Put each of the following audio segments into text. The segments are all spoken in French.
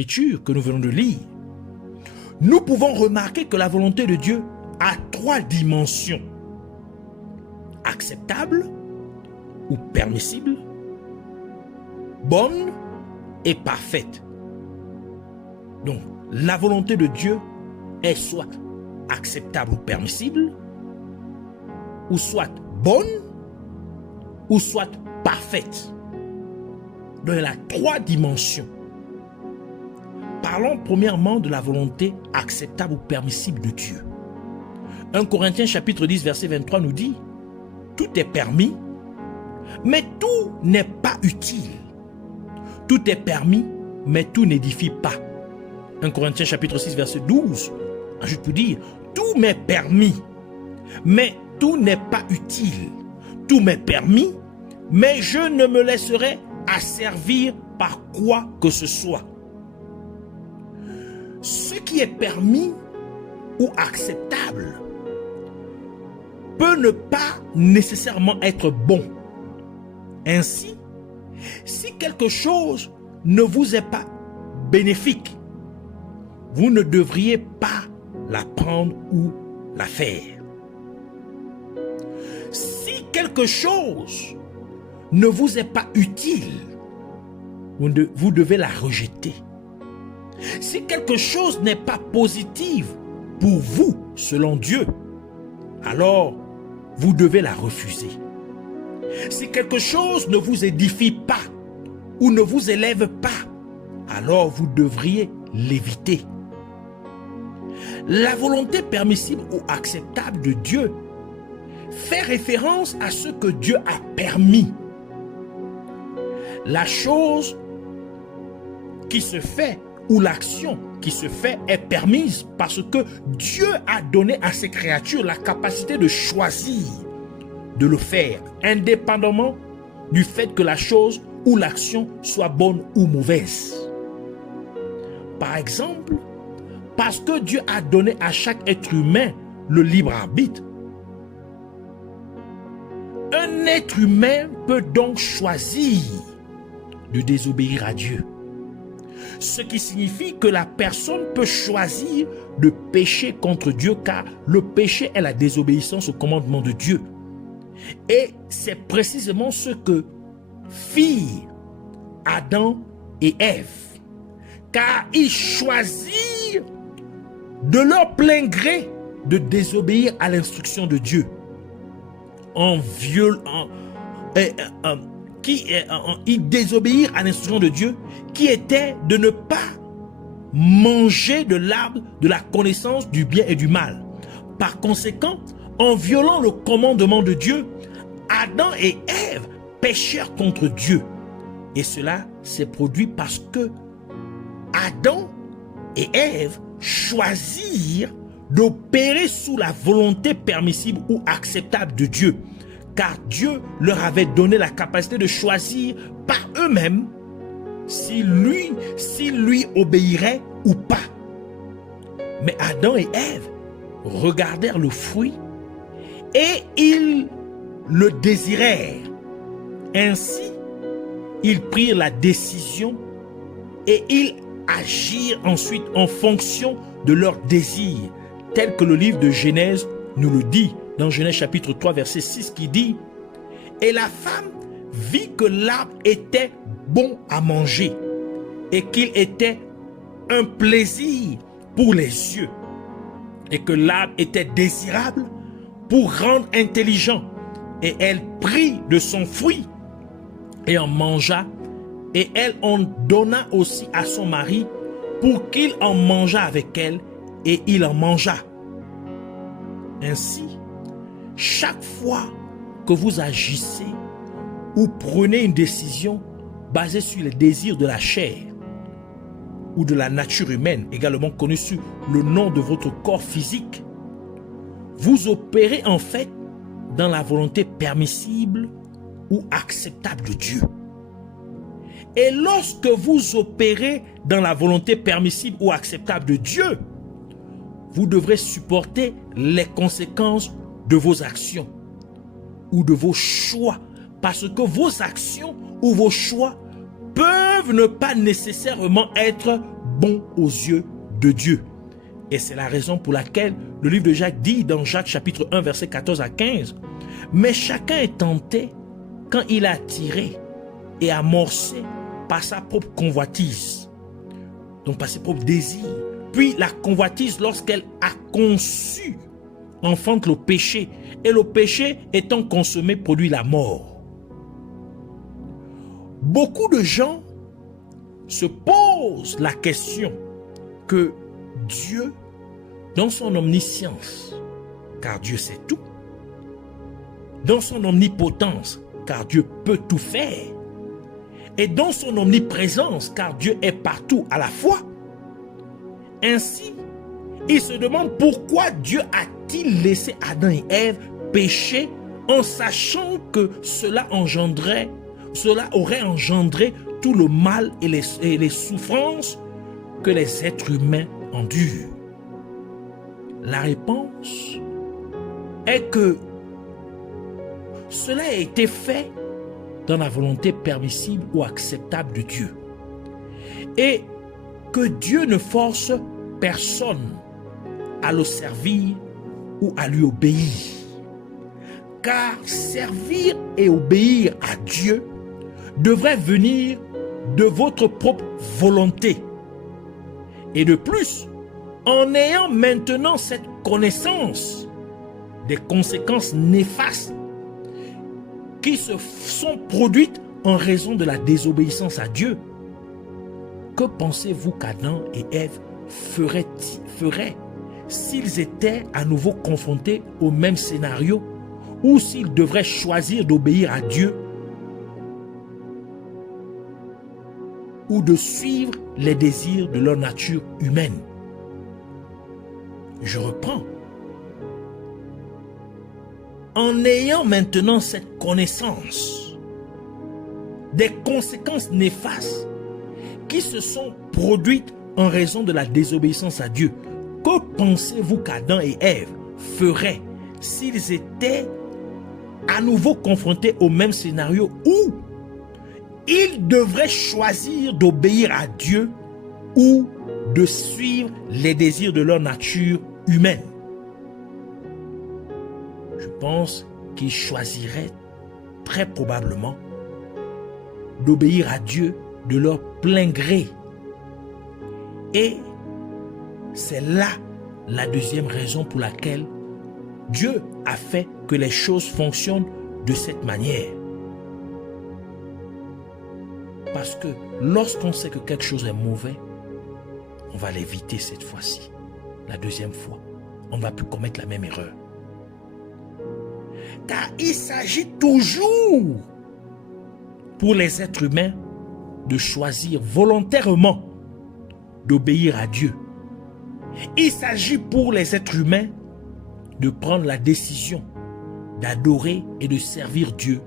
Écritures que nous venons de lire, nous pouvons remarquer que la volonté de Dieu a 3 dimensions. Acceptable ou permissible, bonne et parfaite. Donc, la volonté de Dieu est soit acceptable ou permissible, ou soit bonne, ou soit parfaite. Donc, il y a 3 dimensions. Parlons premièrement de la volonté acceptable ou permissible de Dieu. 1 Corinthiens chapitre 10 verset 23 nous dit: tout est permis, mais tout n'est pas utile. Tout est permis, mais tout n'édifie pas. 1 Corinthiens chapitre 6 verset 12 ajoute pour dire: tout m'est permis, mais tout n'est pas utile. Tout m'est permis, mais je ne me laisserai asservir par quoi que ce soit. Ce qui est permis ou acceptable peut ne pas nécessairement être bon. Ainsi, si quelque chose ne vous est pas bénéfique, vous ne devriez pas la prendre ou la faire. Si quelque chose ne vous est pas utile, vous devez la rejeter. Si quelque chose n'est pas positif pour vous, selon Dieu, alors vous devez la refuser. Si quelque chose ne vous édifie pas ou ne vous élève pas, alors vous devriez l'éviter. La volonté permissible ou acceptable de Dieu fait référence à ce que Dieu a permis. La chose qui se fait ou l'action qui se fait est permise parce que Dieu a donné à ses créatures la capacité de choisir de le faire, indépendamment du fait que la chose ou l'action soit bonne ou mauvaise. Par exemple, parce que Dieu a donné à chaque être humain le libre arbitre, un être humain peut donc choisir de désobéir à Dieu. Ce qui signifie que la personne peut choisir de pécher contre Dieu, car le péché est la désobéissance au commandement de Dieu. Et c'est précisément ce que firent Adam et Ève, car ils choisirent de leur plein gré de désobéir à l'instruction de Dieu ils désobéirent à l'instruction de Dieu qui était de ne pas manger de l'arbre de la connaissance du bien et du mal. Par conséquent, en violant le commandement de Dieu, Adam et Ève péchèrent contre Dieu. Et cela s'est produit parce que Adam et Ève choisirent d'opérer sous la volonté permissible ou acceptable de Dieu. Car Dieu leur avait donné la capacité de choisir par eux-mêmes s'ils lui obéiraient ou pas. Mais Adam et Ève regardèrent le fruit et ils le désirèrent. Ainsi, ils prirent la décision et ils agirent ensuite en fonction de leur désir, tel que le livre de Genèse nous le dit. Dans Genèse chapitre 3 verset 6 qui dit: et la femme vit que l'arbre était bon à manger et qu'il était un plaisir pour les yeux et que l'arbre était désirable pour rendre intelligent, et elle prit de son fruit et en mangea, et elle en donna aussi à son mari pour qu'il en mangeât avec elle, et il en mangea. Ainsi, chaque fois que vous agissez ou prenez une décision basée sur les désirs de la chair ou de la nature humaine, également connue sous le nom de votre corps physique, vous opérez en fait dans la volonté permissible ou acceptable de Dieu. Et lorsque vous opérez dans la volonté permissible ou acceptable de Dieu, vous devrez supporter les conséquences de vos actions ou de vos choix, parce que vos actions ou vos choix peuvent ne pas nécessairement être bon aux yeux de Dieu. Et c'est la raison pour laquelle le livre de Jacques dit dans Jacques chapitre 1 verset 14 à 15, « Mais chacun est tenté quand il est attiré et amorcé par sa propre convoitise. » Donc par ses propres désirs. Puis la convoitise, lorsqu'elle a conçu, enfante le péché. Et le péché étant consommé produit la mort. Beaucoup de gens se posent la question que Dieu, dans son omniscience, car Dieu sait tout, dans son omnipotence, car Dieu peut tout faire, et dans son omniprésence, car Dieu est partout à la fois. Ainsi, il se demande pourquoi Dieu a-t-il laissé Adam et Ève pécher en sachant que cela aurait engendré tout le mal et les souffrances que les êtres humains endurent. La réponse est que cela a été fait dans la volonté permissible ou acceptable de Dieu. Et que Dieu ne force personne à le servir ou à lui obéir. Car servir et obéir à Dieu devrait venir de votre propre volonté. Et de plus, en ayant maintenant cette connaissance des conséquences néfastes qui se sont produites en raison de la désobéissance à Dieu, que pensez-vous qu'Adam et Ève feraient s'ils étaient à nouveau confrontés au même scénario ou s'ils devraient choisir d'obéir à Dieu ou de suivre les désirs de leur nature humaine? Je reprends. En ayant maintenant cette connaissance des conséquences néfastes qui se sont produites en raison de la désobéissance à Dieu, que pensez-vous qu'Adam et Ève feraient s'ils étaient à nouveau confrontés au même scénario où ils devraient choisir d'obéir à Dieu ou de suivre les désirs de leur nature humaine? Je pense qu'ils choisiraient très probablement d'obéir à Dieu de leur plein gré. Et c'est là la deuxième raison pour laquelle Dieu a fait que les choses fonctionnent de cette manière. Parce que lorsqu'on sait que quelque chose est mauvais, on va l'éviter cette fois-ci. La deuxième fois, on ne va plus commettre la même erreur. Car il s'agit toujours pour les êtres humains de choisir volontairement d'obéir à Dieu. Il s'agit pour les êtres humains de prendre la décision d'adorer et de servir Dieu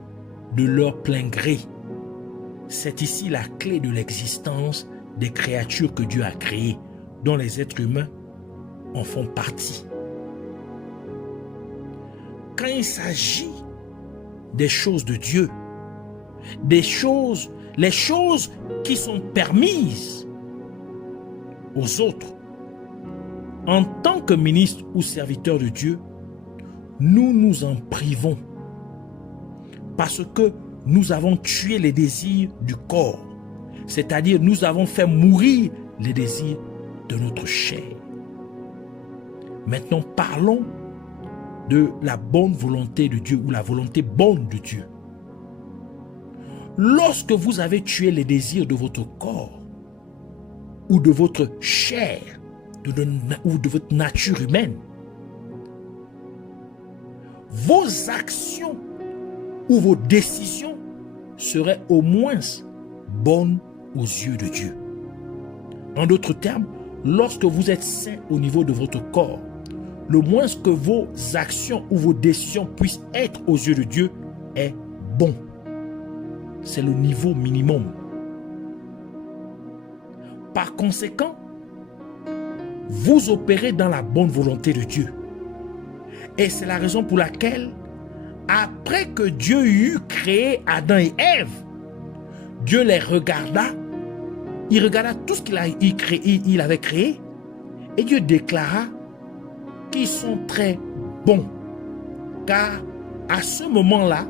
de leur plein gré. C'est ici la clé de l'existence des créatures que Dieu a créées, dont les êtres humains en font partie. Quand il s'agit des choses de Dieu, les choses qui sont permises aux autres, en tant que ministre ou serviteur de Dieu, nous nous en privons parce que nous avons tué les désirs du corps, c'est-à-dire nous avons fait mourir les désirs de notre chair. Maintenant, parlons de la bonne volonté de Dieu ou la volonté bonne de Dieu. Lorsque vous avez tué les désirs de votre corps ou de votre chair ou de votre nature humaine, vos actions ou vos décisions seraient au moins bonnes aux yeux de Dieu. En d'autres termes, lorsque vous êtes sain au niveau de votre corps, le moins que vos actions ou vos décisions puissent être aux yeux de Dieu est bon. C'est le niveau minimum. Par conséquent, vous opérez dans la bonne volonté de Dieu. Et c'est la raison pour laquelle, après que Dieu eut créé Adam et Ève, Dieu les regarda il regarda tout ce qu'il avait créé et Dieu déclara qu'ils sont très bons. Car à ce moment-là,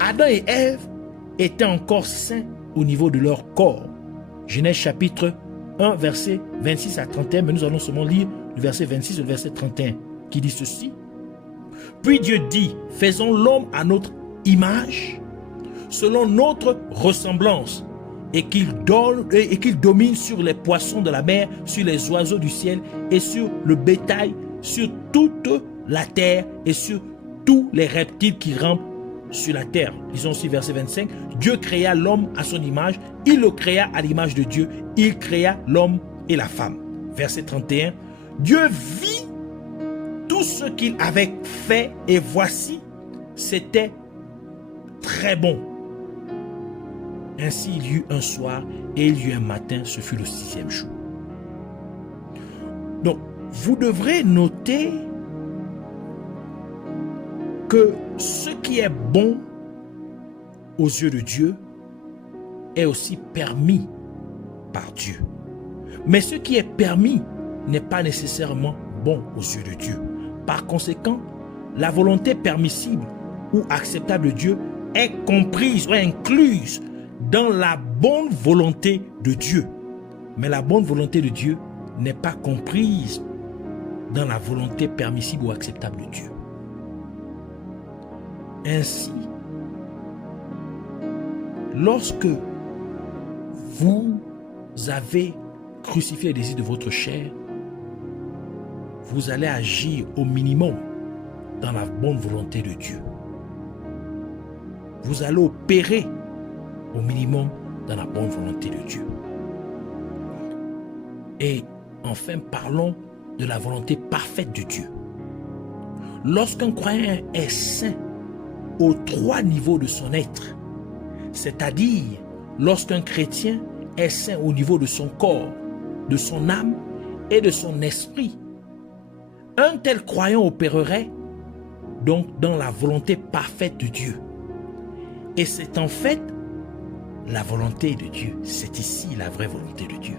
Adam et Ève étaient encore sains au niveau de leur corps. Genèse chapitre 1, verset 26 à 31, mais nous allons seulement lire le verset 26 et le verset 31, qui dit ceci. Puis Dieu dit, faisons l'homme à notre image, selon notre ressemblance, et qu'il domine sur les poissons de la mer, sur les oiseaux du ciel, et sur le bétail, sur toute la terre, et sur tous les reptiles qui rampent sur la terre. Lisons aussi verset 25. Dieu créa l'homme à son image, il le créa à l'image de Dieu, il créa l'homme et la femme. Verset 31. Dieu vit tout ce qu'il avait fait et voici, c'était très bon. Ainsi il y eut un soir et il y eut un matin, ce fut le 6e jour. Donc, vous devrez noter que ce qui est bon aux yeux de Dieu est aussi permis par Dieu. Mais ce qui est permis n'est pas nécessairement bon aux yeux de Dieu. Par conséquent, la volonté permissible ou acceptable de Dieu est comprise ou incluse dans la bonne volonté de Dieu. Mais la bonne volonté de Dieu n'est pas comprise dans la volonté permissible ou acceptable de Dieu. Ainsi, lorsque vous avez crucifié les désirs de votre chair, vous allez agir au minimum dans la bonne volonté de Dieu. Vous allez opérer au minimum dans la bonne volonté de Dieu. Et enfin, parlons de la volonté parfaite de Dieu. Lorsqu'un croyant est saint aux 3 niveaux de son être, c'est-à-dire lorsqu'un chrétien est saint au niveau de son corps, de son âme et de son esprit, un tel croyant opérerait donc dans la volonté parfaite de Dieu. Et c'est en fait la volonté de Dieu. C'est ici la vraie volonté de Dieu.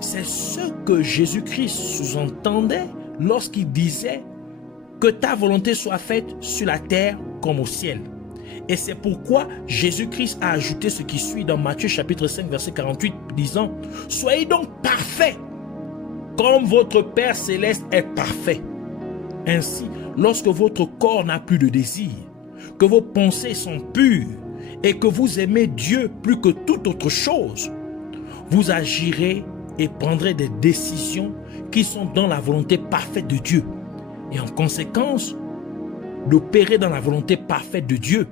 C'est ce que Jésus-Christ sous-entendait lorsqu'il disait que ta volonté soit faite sur la terre comme au ciel. Et c'est pourquoi Jésus-Christ a ajouté ce qui suit dans Matthieu chapitre 5 verset 48 disant « Soyez donc parfaits comme votre Père céleste est parfait. » Ainsi, lorsque votre corps n'a plus de désir, que vos pensées sont pures et que vous aimez Dieu plus que toute autre chose, vous agirez et prendrez des décisions qui sont dans la volonté parfaite de Dieu. Et en conséquence d'opérer dans la volonté parfaite de Dieu,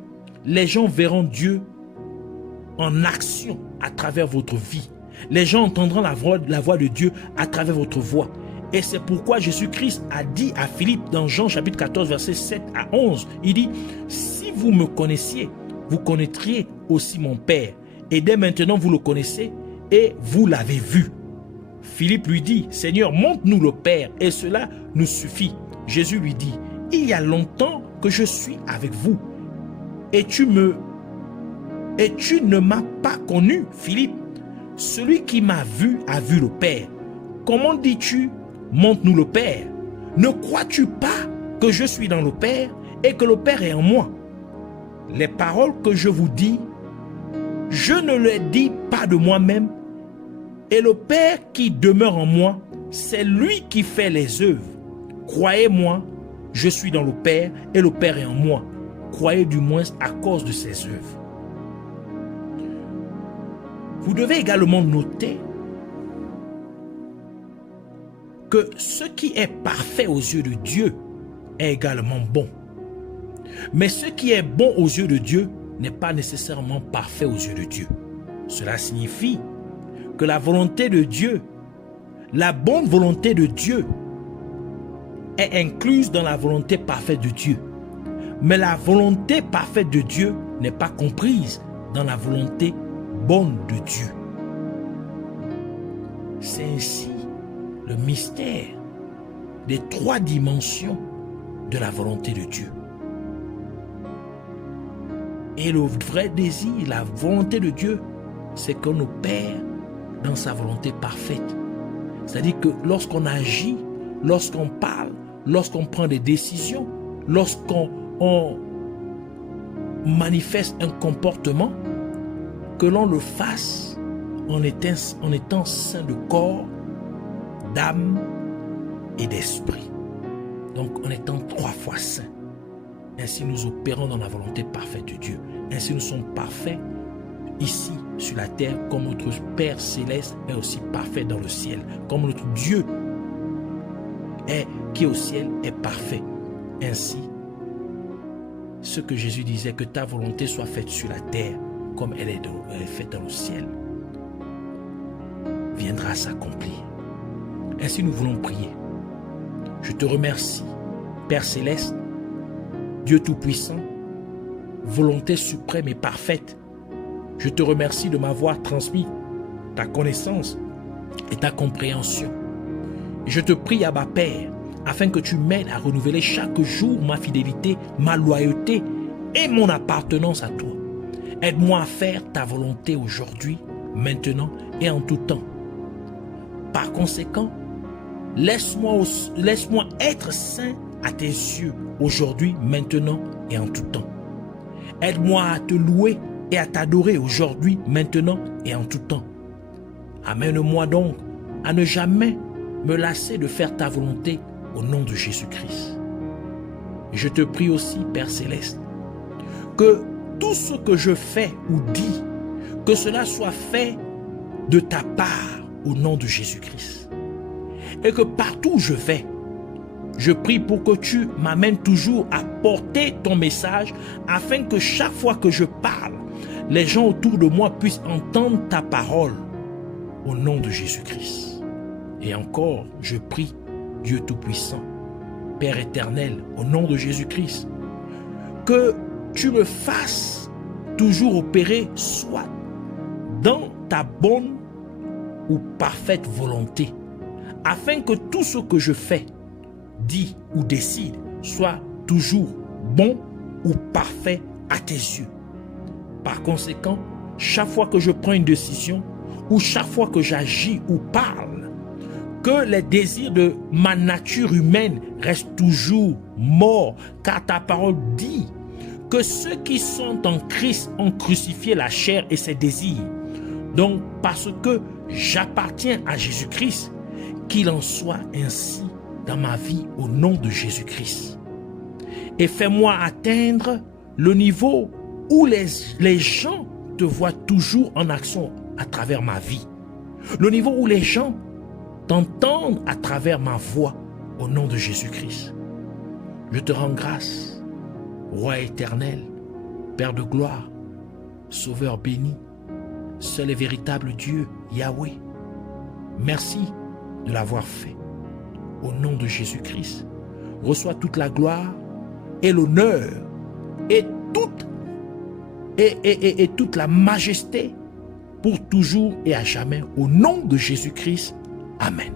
les gens verront Dieu en action à travers votre vie. Les gens entendront la voix de Dieu à travers votre voix. Et c'est pourquoi Jésus-Christ a dit à Philippe dans Jean chapitre 14 verset 7 à 11, il dit « Si vous me connaissiez, vous connaîtriez aussi mon Père. Et dès maintenant vous le connaissez et vous l'avez vu. » Philippe lui dit « Seigneur, montre-nous le Père et cela nous suffit. » Jésus lui dit « Il y a longtemps que je suis avec vous et tu ne m'as pas connu, Philippe. Celui qui m'a vu a vu le Père. Comment dis-tu, montre-nous le Père? Ne crois-tu pas que je suis dans le Père et que le Père est en moi? Les paroles que je vous dis, je ne les dis pas de moi-même. Et le Père qui demeure en moi, c'est lui qui fait les œuvres. Croyez-moi, je suis dans le Père et le Père est en moi. Croyez du moins à cause de ses œuvres. Vous devez également noter que ce qui est parfait aux yeux de Dieu est également bon. Mais ce qui est bon aux yeux de Dieu n'est pas nécessairement parfait aux yeux de Dieu. Cela signifie que la volonté de Dieu, la bonne volonté de Dieu est incluse dans la volonté parfaite de Dieu. Mais la volonté parfaite de Dieu n'est pas comprise dans la volonté bonne de Dieu. C'est ainsi le mystère des 3 dimensions de la volonté de Dieu. Et le vrai désir, la volonté de Dieu c'est qu'on opère dans sa volonté parfaite. C'est-à-dire que lorsqu'on agit, lorsqu'on parle, lorsqu'on prend des décisions, lorsqu'on manifeste un comportement, que l'on le fasse en étant saint de corps, d'âme et d'esprit. Donc en étant 3 fois saint. Ainsi nous opérons dans la volonté parfaite de Dieu. Ainsi nous sommes parfaits ici sur la terre, comme notre Père céleste est aussi parfait dans le ciel, comme notre Dieu qui est au ciel est parfait. Ainsi, ce que Jésus disait, que ta volonté soit faite sur la terre comme elle est faite dans le ciel, viendra s'accomplir. Ainsi nous voulons prier. Je te remercie, Père céleste, Dieu tout-puissant, volonté suprême et parfaite. Je te remercie de m'avoir transmis ta connaissance et ta compréhension. Et je te prie, Abba Père, afin que tu m'aides à renouveler chaque jour ma fidélité, ma loyauté et mon appartenance à toi. Aide-moi à faire ta volonté aujourd'hui, maintenant et en tout temps. Par conséquent, laisse-moi être saint à tes yeux aujourd'hui, maintenant et en tout temps. Aide-moi à te louer et à t'adorer aujourd'hui, maintenant et en tout temps. Amène-moi donc à ne jamais me lasser de faire ta volonté au nom de Jésus-Christ. Je te prie aussi, Père Céleste, que tout ce que je fais ou dis, que cela soit fait de ta part au nom de Jésus-Christ. Et que partout où je vais, je prie pour que tu m'amènes toujours à porter ton message afin que chaque fois que je parle, les gens autour de moi puissent entendre ta parole au nom de Jésus-Christ. Et encore, je prie, Dieu Tout-Puissant, Père éternel, au nom de Jésus-Christ, que tu me fasses toujours opérer soit dans ta bonne ou parfaite volonté, afin que tout ce que je fais, dis ou décide, soit toujours bon ou parfait à tes yeux. Par conséquent, chaque fois que je prends une décision, ou chaque fois que j'agis ou parle, que les désirs de ma nature humaine restent toujours morts, car ta parole dit que ceux qui sont en Christ ont crucifié la chair et ses désirs. Donc, parce que j'appartiens à Jésus-Christ, qu'il en soit ainsi dans ma vie au nom de Jésus-Christ. Et fais-moi atteindre le niveau où les gens te voient toujours en action à travers ma vie. Le niveau où les gens t'entendent à travers ma voix au nom de Jésus-Christ. Je te rends grâce, Roi éternel, Père de gloire, Sauveur béni, seul et véritable Dieu, Yahweh. Merci de l'avoir fait. Au nom de Jésus-Christ, reçois toute la gloire et l'honneur et toute la majesté pour toujours et à jamais. Au nom de Jésus-Christ. Amen.